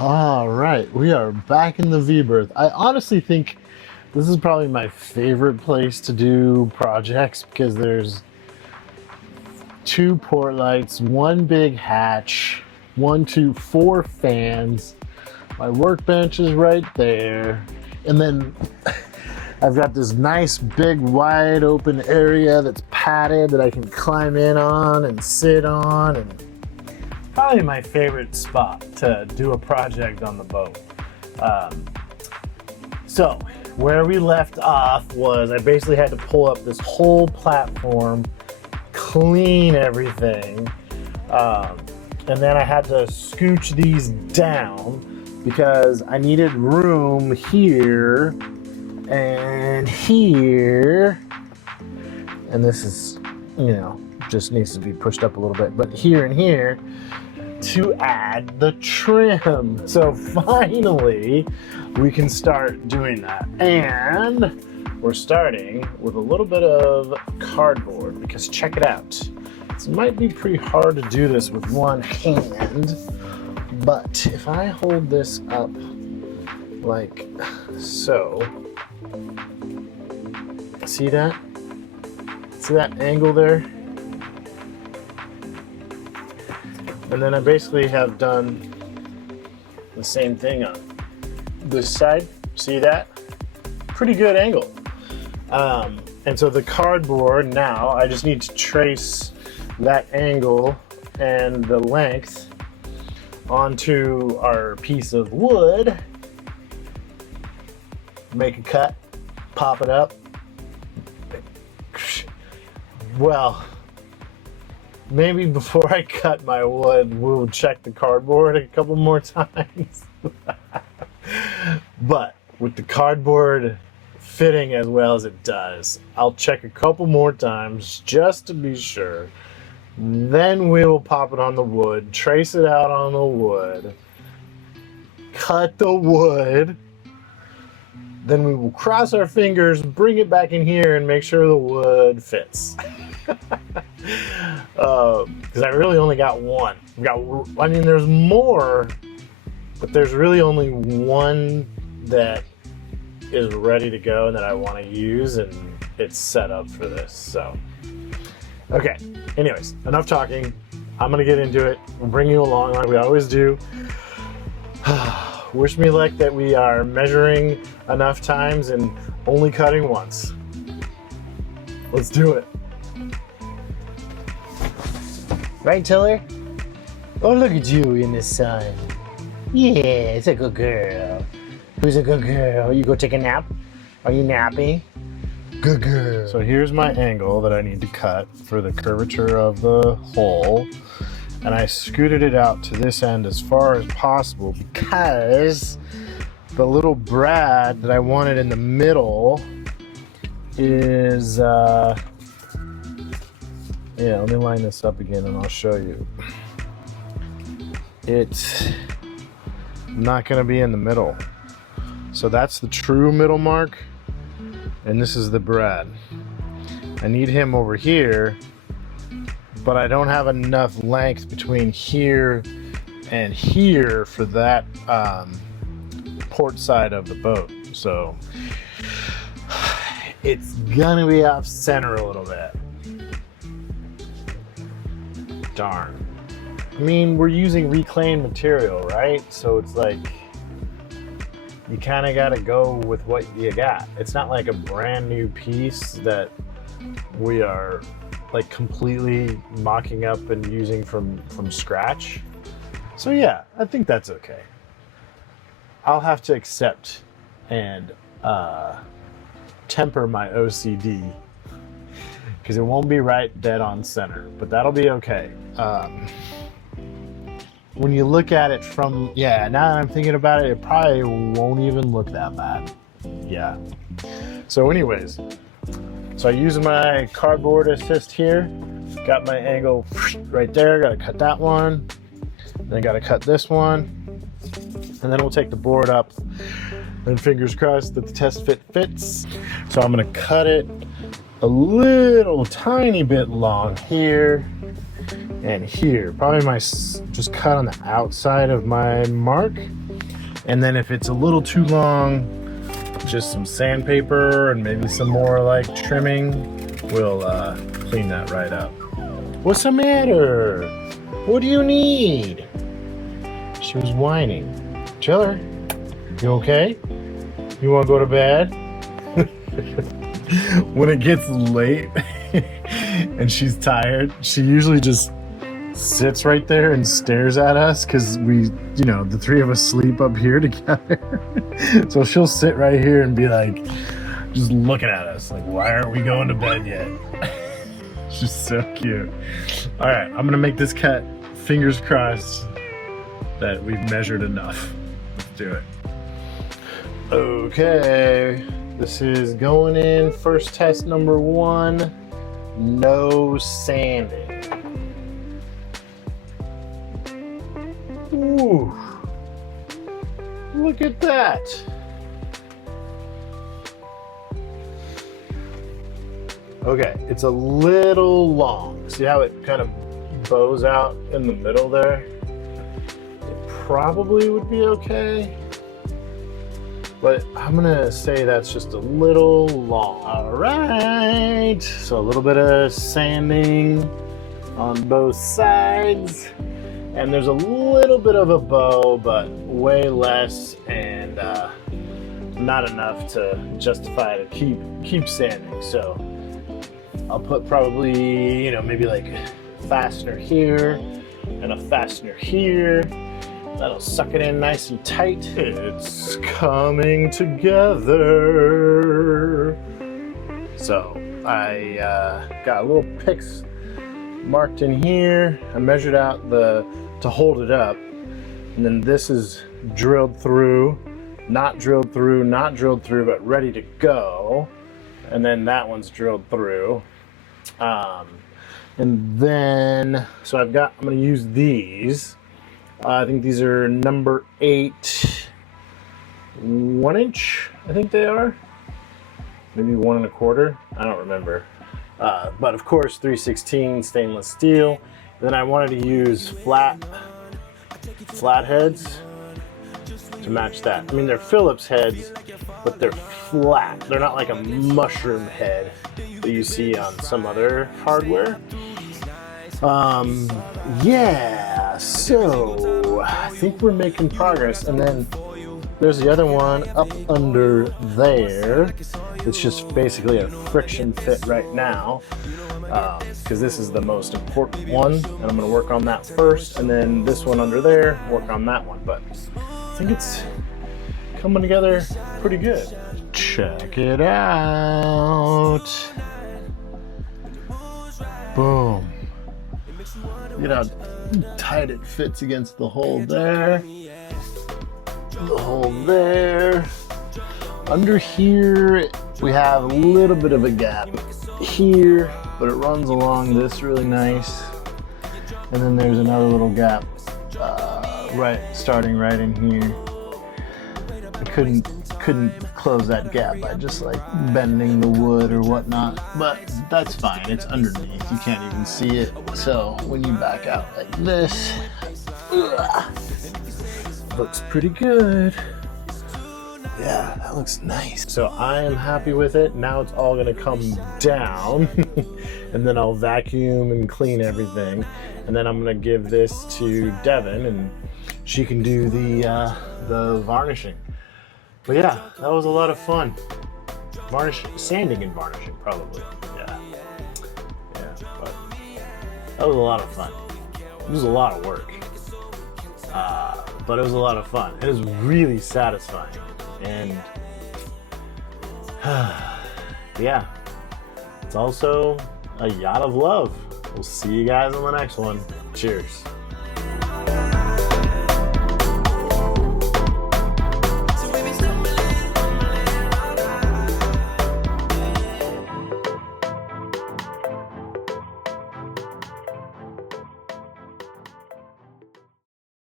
All right, we are back in the V-berth. I honestly think this is probably my favorite place to do projects because there's two port lights, one big hatch, four fans. My workbench is right there. And then I've got this nice big wide open area that's padded that I can climb in on and sit on, and probably my favorite spot to do a project on the boat. So where we left off was I basically had to pull up this whole platform, clean everything, and then I had to scooch these down because I needed room here and here, and this is, just needs to be pushed up a little bit, but here and here to add the trim. So finally we can start doing that, and we're starting with a little bit of cardboard because check it out. This might be pretty hard to do this with one hand, but if I hold this up like so, see that? See that angle there? And then I basically have done the same thing on this side. See that? Pretty good angle. And so the cardboard, now I just need to trace that angle and the length onto our piece of wood. Make a cut, pop it up. Well, maybe before I cut my wood, we'll check the cardboard a couple more times. But with the cardboard fitting as well as it does, I'll check a couple more times just to be sure. Then we will pop it on the wood, trace it out on the wood, cut the wood. Then we will cross our fingers, bring it back in here, and make sure the wood fits. Because I really only got one. There's more, but there's really only one that is ready to go and that I want to use, and it's set up for this. So, okay. Anyways, enough talking. I'm gonna get into it. We'll bring you along like we always do. Wish me luck that we are measuring enough times and only cutting once. Let's do it. Right, Tiller? Oh, look at you in the sun. Yeah, it's a good girl. Who's a good girl? You go take a nap? Are you napping? Good girl. So here's my angle that I need to cut for the curvature of the hole. And I scooted it out to this end as far as possible because the little brad that I wanted in the middle is, yeah, let me line this up again and I'll show you. It's not gonna be in the middle. So that's the true middle mark, and this is the brad. I need him over here, but I don't have enough length between here and here for that port side of the boat. So it's gonna be off center a little bit. Darn. I mean, we're using reclaimed material, right? So it's like, you kind of got to go with what you got. It's not like a brand new piece that we are like completely mocking up and using from scratch. So yeah, I think that's okay. I'll have to accept and temper my OCD because it won't be right dead on center, but that'll be okay. When you look at it from, now that I'm thinking about it, it probably won't even look that bad. Yeah. So anyways, so I use my cardboard assist here. Got my angle right there. Got to cut that one. Then got to cut this one. And then we'll take the board up. And fingers crossed that the test fit fits. So I'm going to cut it a little tiny bit long here and here. Probably just cut on the outside of my mark. And then if it's a little too long, just some sandpaper and maybe some more like trimming will clean that right up. What's the matter? What do you need? She was whining. Tell her. You okay? You want to go to bed? When it gets late and she's tired, she usually just sits right there and stares at us because we, you know, the three of us sleep up here together. So she'll sit right here and be like, just looking at us like, why aren't we going to bed yet? She's so cute. All right, I'm gonna make this cut. Fingers crossed that we've measured enough. Let's do it. Okay, this is going in. First test number 1, no sanding. Ooh, look at that. Okay, it's a little long. See how it kind of bows out in the middle there? It probably would be okay, but I'm gonna say that's just a little long. All right, so a little bit of sanding on both sides. And there's a little bit of a bow, but way less, and not enough to justify to keep sanding. So I'll put probably, you know, maybe like a fastener here and a fastener here. That'll suck it in nice and tight. It's coming together. So I got little picks marked in here. I measured out to hold it up, and then this is drilled through, not drilled through, not drilled through, but ready to go. And then that one's drilled through. And then, so I'm gonna use these. I think these are number 8, 1 inch, I think they are. Maybe 1 1/4, I don't remember. But of course 3/16 stainless steel. Then I wanted to use flat heads to match that. I mean, they're Phillips heads, but they're flat. They're not like a mushroom head that you see on some other hardware. Yeah, so I think we're making progress. And then there's the other one up under there. It's just basically a friction fit right now, because this is the most important one, and I'm going to work on that first, and then this one under there, work on that one. But I think it's coming together pretty good. Check it out. Boom. You know how tight it fits against the hole there. The hole there. Under here, we have a little bit of a gap here, but it runs along this really nice. And then there's another little gap starting right in here. I couldn't close that gap by just like bending the wood or whatnot, but that's fine. It's underneath. You can't even see it. So when you back out like this, looks pretty good. Yeah, that looks nice. So I am happy with it. Now it's all gonna come down and then I'll vacuum and clean everything. And then I'm gonna give this to Devin and she can do the varnishing. But yeah, that was a lot of fun. Sanding and varnishing, probably. Yeah, but that was a lot of fun. It was a lot of work, but it was a lot of fun. It was really satisfying, and yeah, it's also a yacht of love. We'll see you guys on the next one. Cheers.